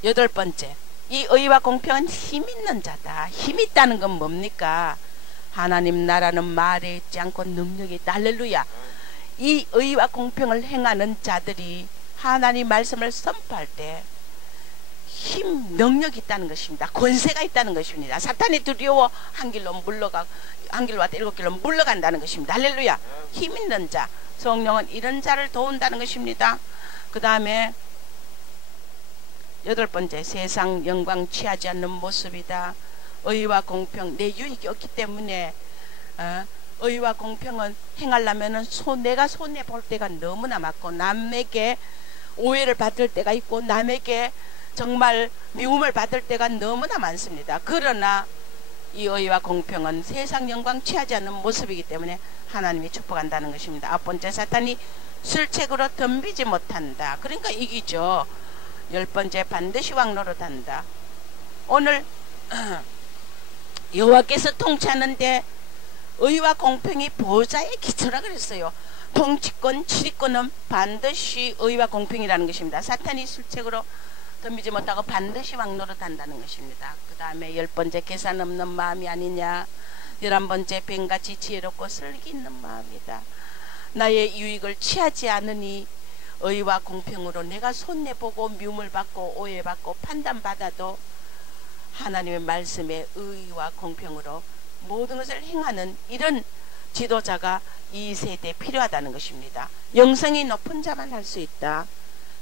8번째, 이 의와 공평은 힘 있는 자다. 힘 있다는 건 뭡니까? 하나님 나라는 말에 있지 않고 능력이 있다. 할렐루야. 이 의와 공평을 행하는 자들이 하나님 말씀을 선포할 때 힘, 능력이 있다는 것입니다. 권세가 있다는 것입니다. 사탄이 두려워 한 길로 물러가, 한 길로 왔다 7길로 물러간다는 것입니다. 할렐루야. 힘 있는 자, 성령은 이런 자를 도운다는 것입니다. 그 다음에 8번째, 세상 영광 취하지 않는 모습이다. 의와 공평, 내 유익이 없기 때문에 의와 공평은 행하려면 내가 손해볼 때가 너무나 많고, 남에게 오해를 받을 때가 있고, 남에게 정말 미움을 받을 때가 너무나 많습니다. 그러나 이 의와 공평은 세상 영광 취하지 않는 모습이기 때문에 하나님이 축복한다는 것입니다. 9번째, 사탄이 술책으로 덤비지 못한다. 그러니까 이기죠. 10번째, 반드시 왕노릇한다. 오늘 여호와께서 통치하는데 의와 공평이 보좌의 기초라 그랬어요. 통치권, 지리권은 반드시 의와 공평이라는 것입니다. 사탄이 술책으로 덤비지 못하고 반드시 왕노릇한다는 것입니다. 그 다음에 10번째, 계산 없는 마음이 아니냐. 11번째, 뱀같이 지혜롭고 슬기 있는 마음이다. 나의 유익을 취하지 않으니 의와 공평으로 내가 손해보고 미움을 받고 오해받고 판단받아도 하나님의 말씀에 의와 공평으로 모든 것을 행하는 이런 지도자가 이 세대에 필요하다는 것입니다. 영성이 높은 자만 할 수 있다.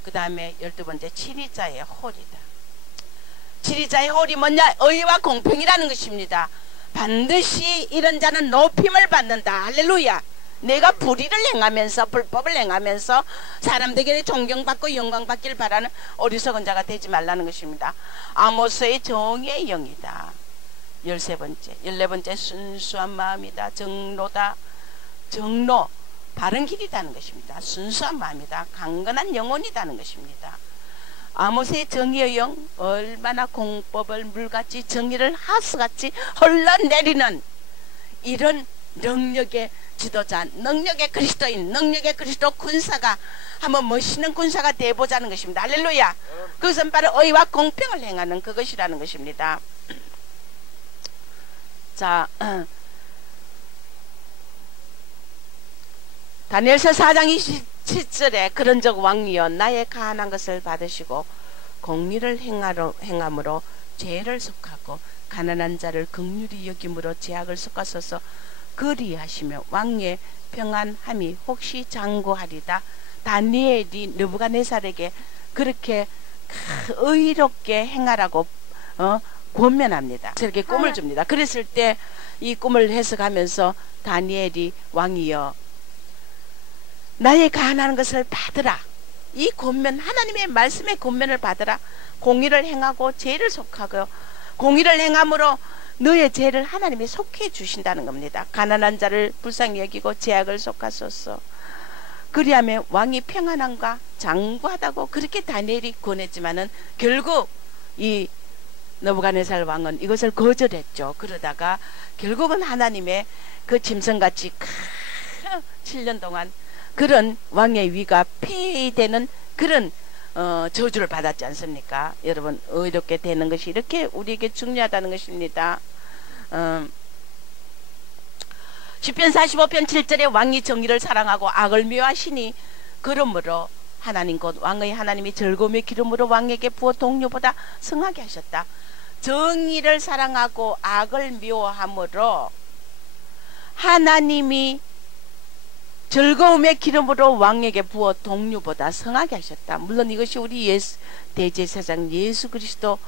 그 다음에 12번째, 지리자의 홀이다. 지리자의 홀이 뭐냐? 의와 공평이라는 것입니다. 반드시 이런 자는 높임을 받는다. 할렐루야. 내가 불의를 행하면서 불법을 행하면서 사람들에게 존경받고 영광받기를 바라는 어리석은 자가 되지 말라는 것입니다. 아모스의 정의의 영이다. 13번째, 14번째, 순수한 마음이다. 정로다. 정로, 바른 길이라는 것입니다. 순수한 마음이다. 강건한 영혼이라는 것입니다. 아모스의 정의의 영, 얼마나 공법을 물같이 정의를 하수같이 흘러내리는 이런 능력의 지도자, 능력의 그리스도인, 능력의 그리스도 군사가 한번 멋있는 군사가 되어보자는 것입니다. 할렐루야. 그것은 바로 의와 공평을 행하는 그것이라는 것입니다. 자, 다니엘서 4장 27절에 그런즉 왕이여 나의 가난한 것을 받으시고 공의를 행함으로 죄를 속하고 가난한 자를 긍휼히 여김으로 죄악을 속하소서 그리하시며 왕의 평안함이 혹시 장구하리다. 다니엘이 느부갓네살에게 그렇게 의롭게 행하라고 권면합니다. 저렇게 꿈을 줍니다. 그랬을 때 이 꿈을 해석하면서 다니엘이 왕이여 나의 가난한 것을 받으라. 이 권면, 하나님의 말씀의 권면을 받으라. 공의를 행하고 죄를 속하고 공의를 행함으로 너의 죄를 하나님이 속해 주신다는 겁니다. 가난한 자를 불쌍히 여기고 죄악을 속하소서. 그리하면 왕이 평안함과 장구하다고 그렇게 다니엘이 권했지만은 결국 이 느부갓네살 왕은 이것을 거절했죠. 그러다가 결국은 하나님의 그 짐승같이 7년 동안 그런 왕의 위가 폐위되는 그런 저주를 받았지 않습니까? 여러분, 의롭게 되는 것이 이렇게 우리에게 중요하다는 것입니다. 시편 45편 7절에 왕이 정의를 사랑하고 악을 미워하시니 그러므로 하나님 곧 왕의 하나님이 즐거움의 기름으로 왕에게 부어 동료보다 성하게 하셨다. 정의를 사랑하고 악을 미워함으로 하나님이 즐거움의 기름으로 왕에게 부어 동료보다 성하게 하셨다. 물론 이것이 우리 대제사장 예수 그리스도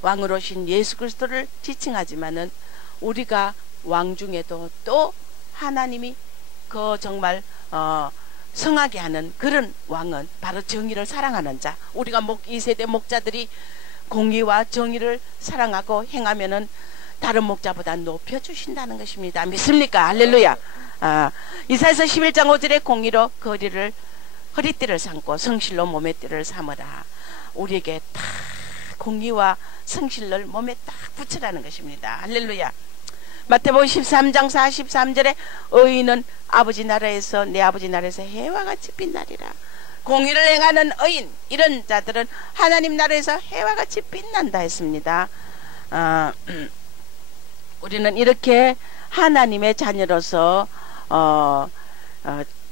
왕으로 오신 예수 그리스도를 지칭하지만은 우리가 왕 중에도 또 하나님이 그 정말 성하게 하는 그런 왕은 바로 정의를 사랑하는 자. 우리가 이 세대 목자들이 공의와 정의를 사랑하고 행하면은 다른 목자보다 높여주신다는 것입니다. 믿습니까? 할렐루야. 이사야서 11장 5절에 공의로 허리띠를 삼고 성실로 몸의 띠를 삼으라. 우리에게 다 공의와 성실을 몸에 딱 붙이라는 것입니다. 할렐루야. 마태복음 13장 43절에 의인은 아버지 나라에서 내 아버지 나라에서 해와 같이 빛나리라. 공의를 행하는 의인, 이런 자들은 하나님 나라에서 해와 같이 빛난다 했습니다. 우리는 이렇게 하나님의 자녀로서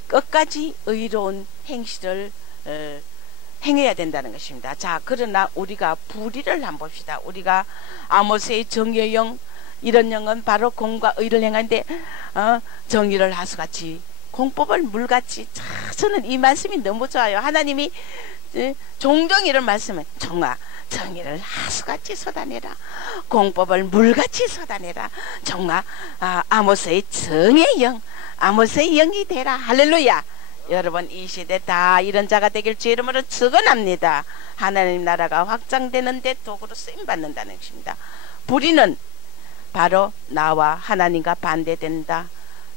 끝까지 의로운 행실을 행해야 된다는 것입니다. 자, 그러나 우리가 불의를 한번 봅시다. 우리가 아모스의 정의의 영, 이런 영은 바로 공과 의를 행하는데 정의를 하수같이 공법을 물같이. 자, 저는 이 말씀이 너무 좋아요. 하나님이 종종 이런 말씀을 정아 정의를 하수같이 쏟아내라, 공법을 물같이 쏟아내라. 정아 아모스의 정의 영, 아모스의 영이 되라. 할렐루야. 여러분, 이 시대 다 이런 자가 되길 주 이름으로 축원합니다. 하나님 나라가 확장되는데 도구로 쓰임받는다는 것입니다. 불의는 바로 나와 하나님과 반대된다,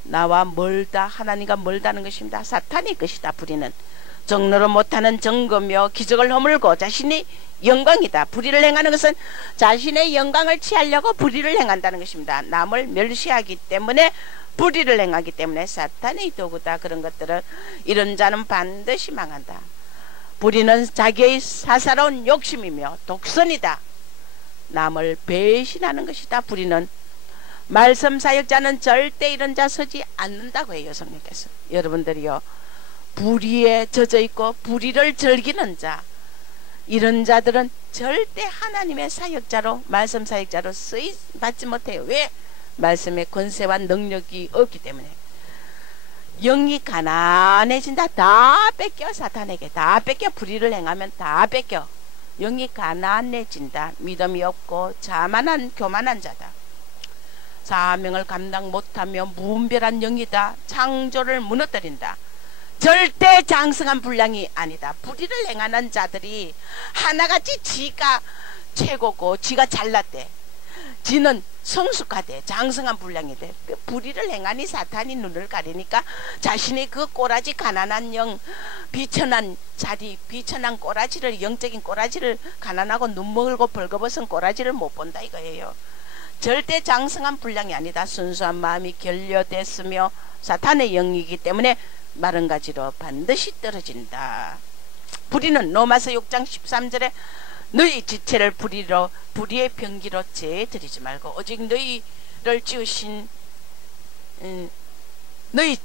나와 멀다, 하나님과 멀다는 것입니다. 사탄의 것이다. 불의는 정로로 못하는 증거며 기적을 허물고 자신의 영광이다. 불의를 행하는 것은 자신의 영광을 취하려고 불의를 행한다는 것입니다. 남을 멸시하기 때문에, 불의를 행하기 때문에 사탄의 도구다. 그런 것들은, 이런 자는 반드시 망한다. 불의는 자기의 사사로운 욕심이며 독선이다. 남을 배신하는 것이다. 불의는 말씀 사역자는 절대 이런 자 서지 않는다고 해요. 성령께서. 여러분들이요, 불의에 젖어 있고 불의를 즐기는 자, 이런 자들은 절대 하나님의 사역자로, 말씀 사역자로 쓰임 받지 못해요. 왜? 말씀의 권세와 능력이 없기 때문에. 영이 가난해진다. 다 뺏겨. 사탄에게 다 뺏겨. 불의를 행하면 다 뺏겨. 영이 가난해진다. 믿음이 없고 자만한 교만한 자다. 사명을 감당 못하며 무분별한 영이다. 창조를 무너뜨린다. 절대 장성한 분량이 아니다. 불의를 행하는 자들이 하나같이 지가 최고고 지가 잘났대, 지는 성숙하대, 장성한 분량이 돼. 그 불의를 행하니 사탄이 눈을 가리니까 자신의 그 꼬라지, 가난한 영, 비천한 자리, 비천한 꼬라지를, 영적인 꼬라지를, 가난하고 눈멀고 벌거벗은 꼬라지를 못 본다 이거예요. 절대 장성한 분량이 아니다. 순수한 마음이 결여됐으며 사탄의 영이기 때문에 마른 가지로 반드시 떨어진다. 불의는 로마서 6장 13절에 너희 지체를 불의의 병기로 재드리지 말고 오직 너희를 지으신 너희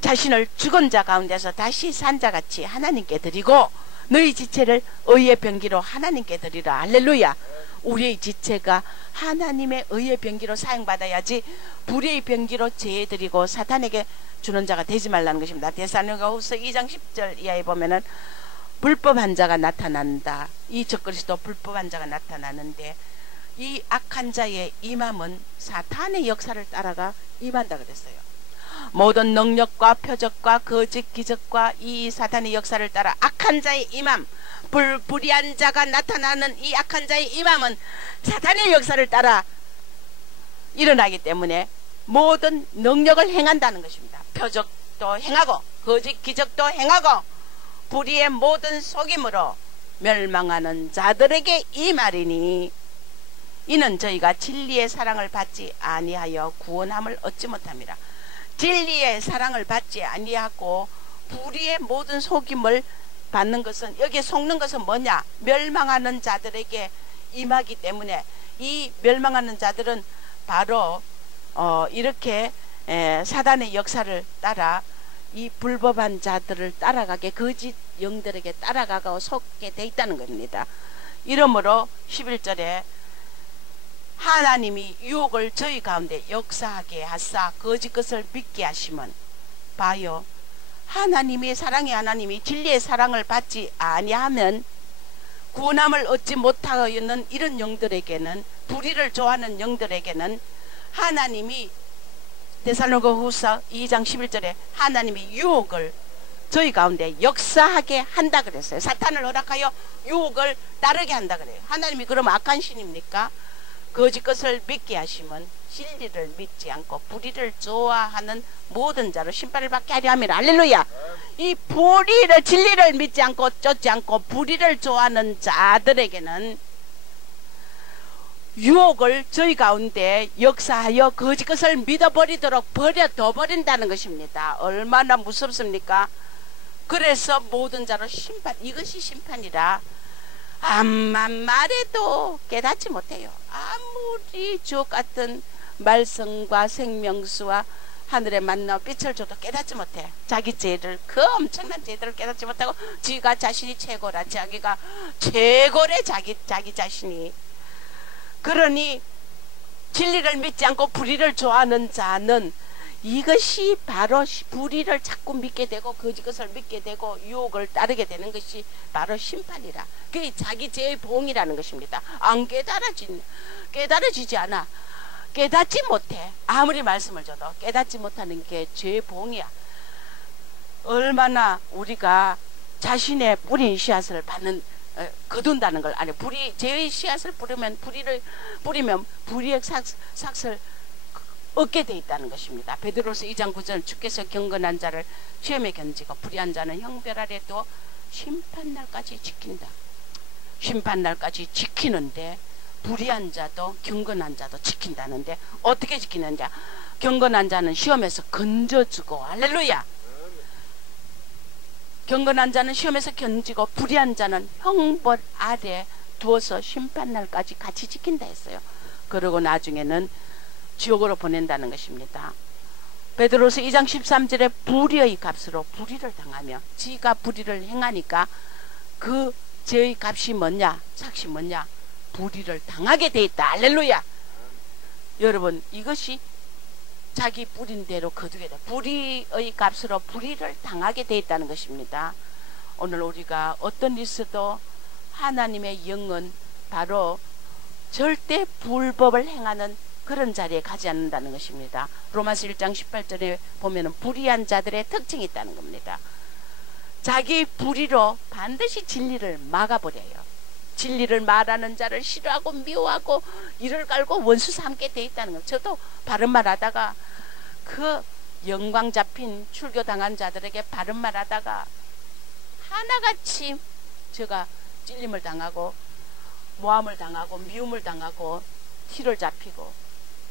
자신을 죽은 자 가운데서 다시 산 자같이 하나님께 드리고 너희 지체를 의의 병기로 하나님께 드리라. 할렐루야. 우리의 지체가 하나님의 의의 병기로 사용받아야지 불의의 병기로 재드리고 사탄에게 주는 자가 되지 말라는 것입니다. 데살로니가후서 2장 10절 이하에 보면은 불법한 자가 나타난다. 이 적그리스도 불법한 자가 나타나는데 이 악한 자의 임함은 사탄의 역사를 따라가 임한다 그랬어요. 모든 능력과 표적과 거짓 기적과 이 사탄의 역사를 따라 악한 자의 임함, 불의한 자가 나타나는 이 악한 자의 임함은 사탄의 역사를 따라 일어나기 때문에 모든 능력을 행한다는 것입니다. 표적도 행하고 거짓 기적도 행하고 불의의 모든 속임으로 멸망하는 자들에게 임하리니 이는 저희가 진리의 사랑을 받지 아니하여 구원함을 얻지 못합니다. 진리의 사랑을 받지 아니하고 불의의 모든 속임을 받는 것은, 여기에 속는 것은 뭐냐? 멸망하는 자들에게 임하기 때문에 이 멸망하는 자들은 바로 이렇게 사단의 역사를 따라 이 불법한 자들을 따라가게, 거짓 영들에게 따라가고 속게 돼 있다는 겁니다. 이러므로 11절에 하나님이 유혹을 저희 가운데 역사하게 하사 거짓 것을 믿게 하시면 봐요. 하나님의 사랑의 하나님이 진리의 사랑을 받지 아니하면 구원함을 얻지 못하고 있는 이런 영들에게는, 불의를 좋아하는 영들에게는 하나님이 데살로니가후서 2장 11절에 하나님이 유혹을 저희 가운데 역사하게 한다 그랬어요. 사탄을 허락하여 유혹을 따르게 한다 그래요. 하나님이 그럼 악한 신입니까? 거짓 것을 믿게 하시면 진리를 믿지 않고 불의를 좋아하는 모든 자로 심판을 받게 하려 함이라. 할렐루야. 이 불의를, 진리를 믿지 않고 쫓지 않고 불의를 좋아하는 자들에게는 유혹을 저희 가운데 역사하여 거짓 것을 믿어버리도록 버린다는 것입니다. 얼마나 무섭습니까? 그래서 모든 자로 심판, 이것이 심판이라. 암만 말해도 깨닫지 못해요. 아무리 주옥 같은 말씀과 생명수와 하늘의 만나 빛을 줘도 깨닫지 못해. 자기 죄를, 그 엄청난 죄들을 깨닫지 못하고 지가 자신이 최고라, 자기가 최고래, 자기 자신이. 그러니 진리를 믿지 않고 불의를 좋아하는 자는 이것이 바로 불의를 자꾸 믿게 되고 거짓 것을 믿게 되고 유혹을 따르게 되는 것이 바로 심판이라. 그게 자기 죄의 봉이라는 것입니다. 안 깨달아지지 않아. 깨닫지 못해. 아무리 말씀을 줘도 깨닫지 못하는 게 죄의 봉이야. 얼마나 우리가 자신의 뿌린 씨앗을 거둔다는 걸 아니, 죄의 씨앗을 뿌리면 불의의 삭을 얻게 돼 있다는 것입니다. 베드로서 2장 9절, 주께서 경건한 자를 시험에 견지고 불의한 자는 형벌 아래 두어 심판날까지 지킨다. 심판날까지 지키는데 불의한 자도 경건한 자도 지킨다는데, 어떻게 지키는지, 경건한 자는 시험에서 건져주고, 할렐루야. 경건한 자는 시험에서 견지고 불의한 자는 형벌 아래 두어서 심판날까지 같이 지킨다 했어요. 그리고 나중에는 지옥으로 보낸다는 것입니다. 베드로서 2장 13절에 불의의 값으로 불의를 당하며, 지가 불의를 행하니까 그 죄의 값이 뭐냐, 삭이 뭐냐, 불의를 당하게 돼 있다. 할렐루야. 여러분, 이것이 자기 뿌린 대로 거두게 돼. 불의의 값으로 불의를 당하게 돼 있다는 것입니다. 오늘 우리가 어떤 일에서도 하나님의 영은 바로 절대 불법을 행하는 그런 자리에 가지 않는다는 것입니다. 로마서 1장 18절에 보면은 불의한 자들의 특징이 있다는 겁니다. 자기 불의로 반드시 진리를 막아버려요. 진리를 말하는 자를 싫어하고 미워하고 이를 갈고 원수 삼게 돼 있다는 것. 저도 바른 말 하다가 그 영광 잡힌 출교 당한 자들에게 바른 말 하다가 하나같이 제가 찔림을 당하고 모함을 당하고 미움을 당하고 티를 잡히고,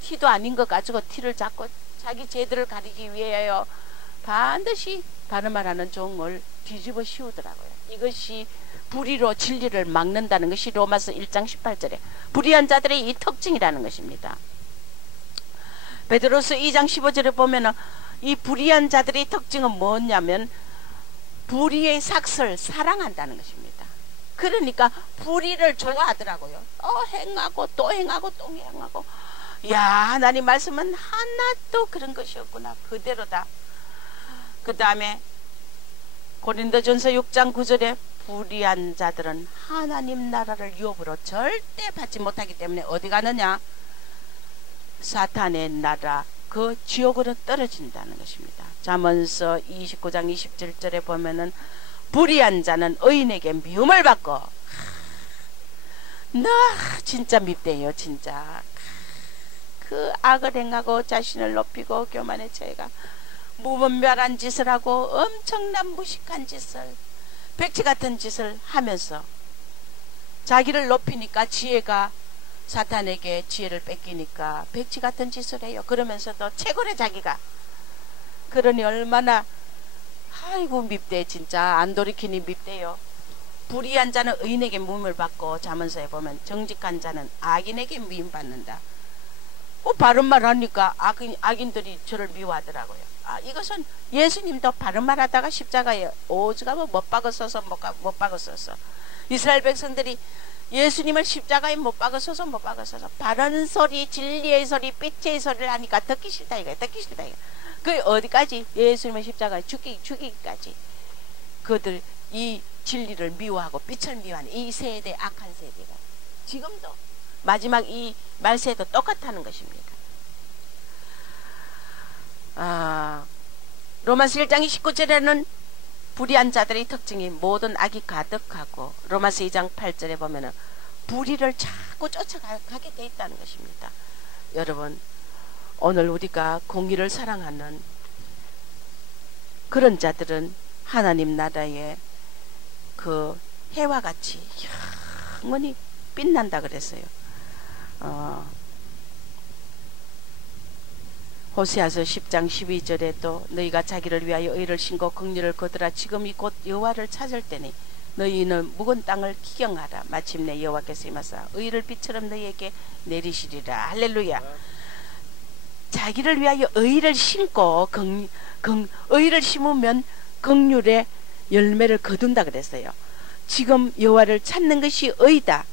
티도 아닌 것 가지고 티를 잡고 자기 죄들을 가리기 위하여 반드시 바른 말하는 종을 뒤집어 씌우더라고요. 이것이 불의로 진리를 막는다는 것이 로마서 1장 18절에 불의한 자들의 이 특징이라는 것입니다. 베드로서 2장 15절에 보면은 이 불의한 자들의 특징은 뭐냐면 불의의 삭을 사랑한다는 것입니다. 그러니까 불의를 좋아하더라고요. 행하고 또 행하고 또 행하고. 야, 하나님 말씀은 하나도 그런 것이 없구나. 그대로다. 그 다음에 고린도전서 6장 9절에 불의한 자들은 하나님 나라를 유업으로 절대 받지 못하기 때문에 어디 가느냐? 사탄의 나라, 그 지옥으로 떨어진다는 것입니다. 잠언서 29장 27절에 보면은 불의한 자는 의인에게 미움을 받고, 나 진짜 밉대요. 진짜 그 악을 행하고 자신을 높이고 교만의 죄가 무분별한 짓을 하고 엄청난 무식한 짓을, 백치 같은 짓을 하면서 자기를 높이니까 지혜가 사탄에게 지혜를 뺏기니까 백치 같은 짓을 해요. 그러면서도 최고래 자기가. 그러니 얼마나 아이고 밉대. 진짜 안 돌이키니 밉대요. 불의한 자는 의인에게 미움을 받고, 잠언서에 보면 정직한 자는 악인에게 미움받는다. 바른 말 하니까 악인들이 저를 미워하더라고요. 이것은 예수님도 바른 말 하다가 십자가에 오죽하면 못 박았어서 못 박았어서, 이스라엘 백성들이 예수님을 십자가에 못 박았어서 바른 소리, 진리의 소리, 빛의 소리를 하니까 듣기 싫다 이거야. 듣기 싫다 이거야. 그 어디까지? 예수님의 십자가에 죽이기까지. 그들 이 진리를 미워하고 빛을 미워하는 이 세대, 악한 세대가 지금도 마지막 이 말세도 똑같다는 것입니다. 로마서 1장 29절에는 불의한 자들의 특징이 모든 악이 가득하고, 로마서 2장 8절에 보면은 불의를 자꾸 쫓아가게 돼 있다는 것입니다. 여러분, 오늘 우리가 공의를 사랑하는 그런 자들은 하나님 나라의 그 해와 같이 영원히 빛난다 그랬어요. 호세아서 10장 12절에 또 너희가 자기를 위하여 의를 신고 긍휼을 거두라. 지금이 곧 여호와를 찾을 때니 너희는 묵은 땅을 기경하라. 마침내 여호와께서 임하사 의를 빛처럼 너희에게 내리시리라. 할렐루야. 자기를 위하여 의를 심고 의를 심으면 긍휼의 열매를 거둔다 그랬어요. 지금 여호와를 찾는 것이 의다.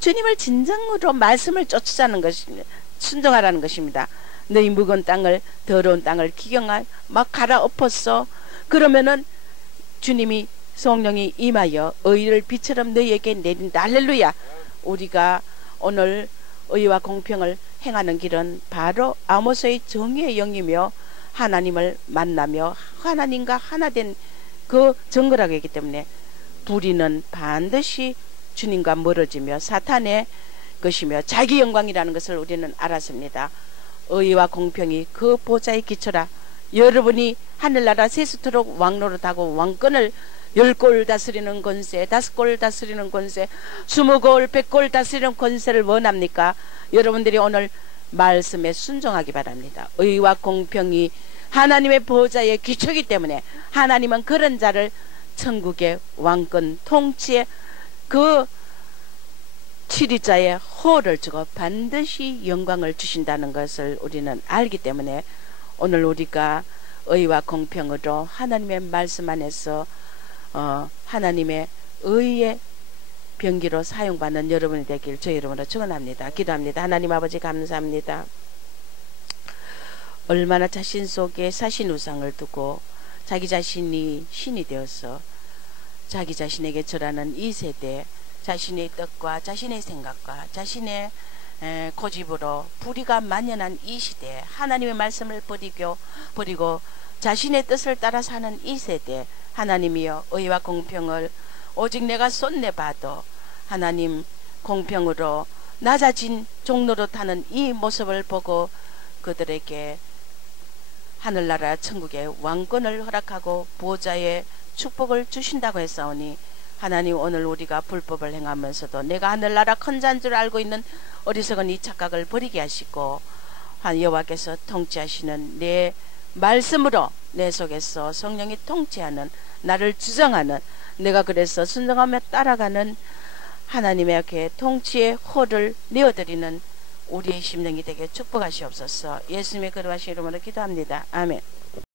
주님을 진정으로 말씀을 쫓자는 것입니다. 순종하라는 것입니다. 너희 묵은 땅을 더러운 땅을 기경하 막 갈아엎었어. 그러면은 주님이 성령이 임하여 의를 빛처럼 너희에게 내린다. 할렐루야. 우리가 오늘 의와 공평을 행하는 길은 바로 아모스의 정의의 영이며 하나님을 만나며 하나님과 하나 된 그 정거라고 했기 때문에 불의는 반드시 주님과 멀어지며 사탄의 것이며 자기 영광이라는 것을 우리는 알았습니다. 의와 공평이 그 보좌의 기초라. 여러분이 하늘나라 세수토록 왕노릇하고 왕권을 10골 다스리는 권세, 5골 다스리는 권세, 20골, 100골 다스리는 권세를 원합니까? 여러분들이 오늘 말씀에 순종하기 바랍니다. 의와 공평이 하나님의 보좌의 기초이기 때문에 하나님은 그런 자를 천국의 왕권 통치의 그 치리자의 호를 주고 반드시 영광을 주신다는 것을 우리는 알기 때문에 오늘 우리가 의와 공평으로 하나님의 말씀 안에서 하나님의 의의 병기로 사용받는 여러분이 되길 주의 이름으로 축원합니다. 기도합니다. 하나님 아버지 감사합니다. 얼마나 자신 속에 사신 우상을 두고 자기 자신이 신이 되어서 자기 자신에게 절하는 이 세대, 자신의 뜻과 자신의 생각과 자신의 고집으로 불의가 만연한 이 시대, 하나님의 말씀을 버리고 자신의 뜻을 따라 사는 이 세대, 하나님이여 의와 공평을 오직 내가 쏜내봐도 하나님 공평으로 낮아진 종로로 타는 이 모습을 보고 그들에게 하늘나라 천국의 왕권을 허락하고 보좌의 축복을 주신다고 했사오니 하나님 오늘 우리가 불법을 행하면서도 내가 하늘나라 큰 자인 줄 알고 있는 어리석은 이 착각을 버리게 하시고 여호와께서 통치하시는 내 말씀으로 내 속에서 성령이 통치하는 나를 주장하는 내가 그래서 순종하며 따라가는 하나님의 그 통치의 호를 내어드리는 우리의 심령이 되게 축복하시옵소서. 예수님의 거룩하신 이름으로 기도합니다. 아멘.